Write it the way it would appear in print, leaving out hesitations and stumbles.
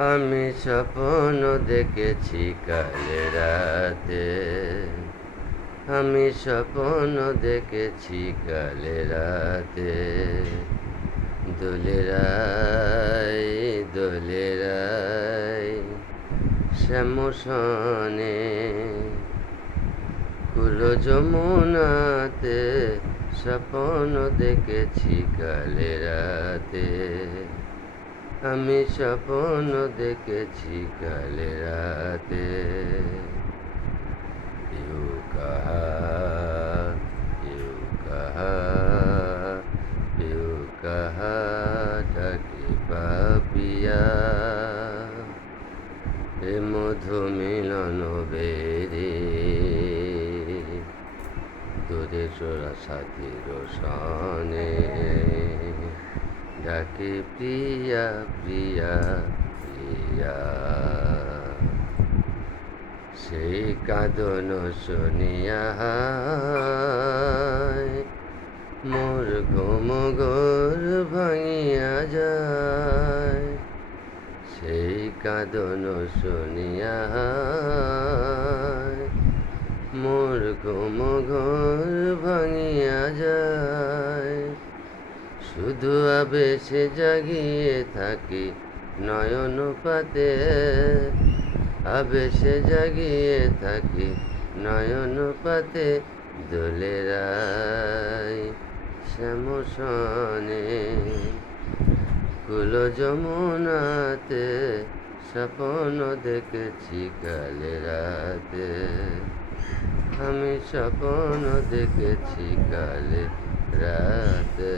আমি স্বপ্ন দেখেছি কাল রাতে, আমি স্বপ্ন দেখেছি কাল রাতে। দোলেরাই দোলেরাই শ্যামসনে কুল যমুনাতে স্বপ্ন দেখেছি কাল রাতে। আমি স্বপ্ন দেখেছি কাল রাতে। ইউ কাহা ইউ কাহা ইউ কাহা ডাকে পাপিয়া, এ মধু মিলন বেরে তোদের চোরা সাথীর সনে ডাকে প্রিয়া প্রিয়া প্রিয়া। সেই কাঁদন শুনিয়া মোর ঘুম ঘোর ভাঙিয়া যায়। সেই কাঁদন শুনিয়া মোর ঘুম ঘোর ভাঙিয়া যায়। শুধু আবেশে জাগিয়ে থাকি নয়ন পাতে, আবেশে জাগিয়ে থাকি নয়ন পাতে। দোলেরাই শ্যামসনে কুল যমুনাতে স্বপ্ন দেখেছি কাল রাতে। আমি স্বপ্ন দেখেছি কাল রাতে।